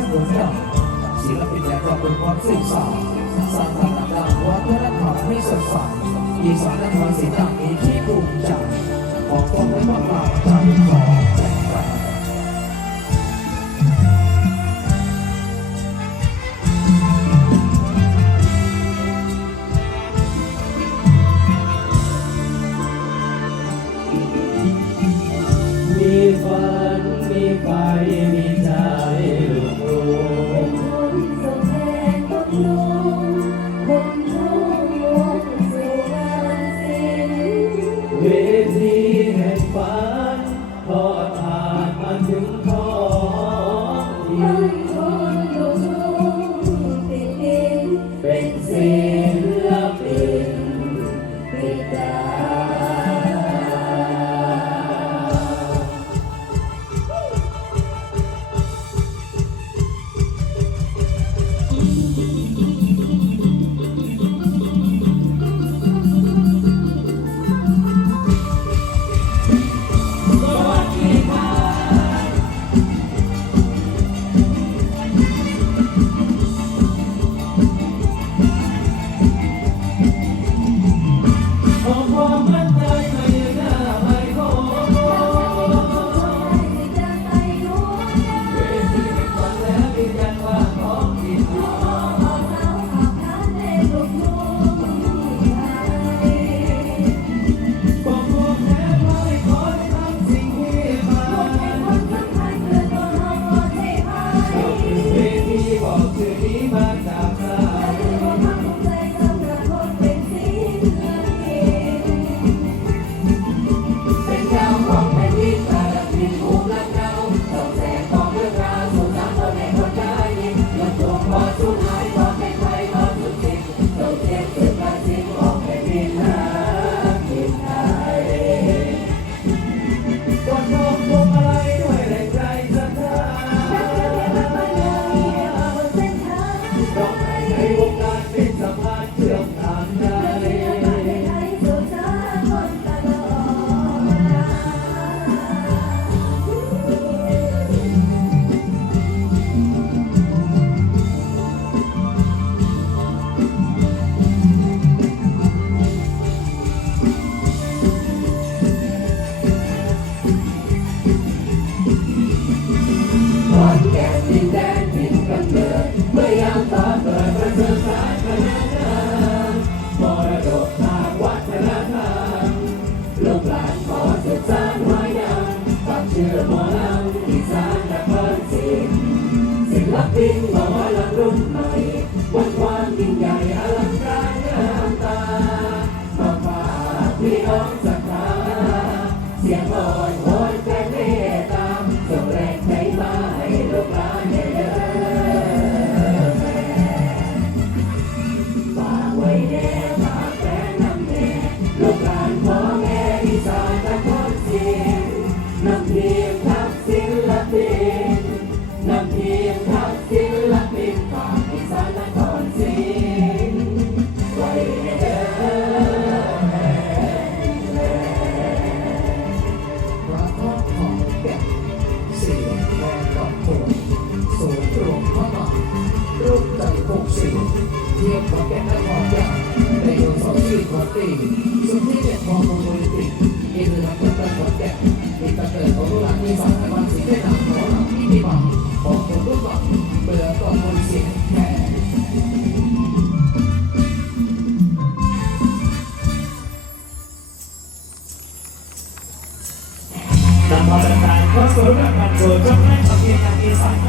ซึ่งผลงานศิลปินและก็เป็นความสื่อสารสร้างตลาดด้านวัฒนธรรมให้สดใสอีสานนครศรีธรรมนี้ที่ภูมิใจขอบคุณและมอบลาจากขอแจกแฟนมีฝันมีไฟมี บอกชื่อนี้มา เปิดประเสริฐสายพนักงานมรดกทางวัฒนธรรมลูกหลานขอสืบสานไว้ยังความเชื่อหมอลำอีสานนครศรีศิลปินหมอลำรุ่นใหม่วันความยิ่งใหญ่อลังการงามตามาฝากพี่น้องศรั งแรงดอกโผล่สูงตรงเข้ามารูปใจหกสีเทียบกับแก่นนครยาในโยนสองชีพตีสุดที่เด็ดพองมงคลตินี่คือนักเต้นขอนแก่นมีกระเกิดของลูกหลานที่สามวันสีได้นำขอหลังที่มีบังของคนรุ่นหลังเบื่อต่อคนเสียงแค่นำมาประกาศเข้าสู่เรื่องการโปรดจงให้ เพียงอย่างอีสาน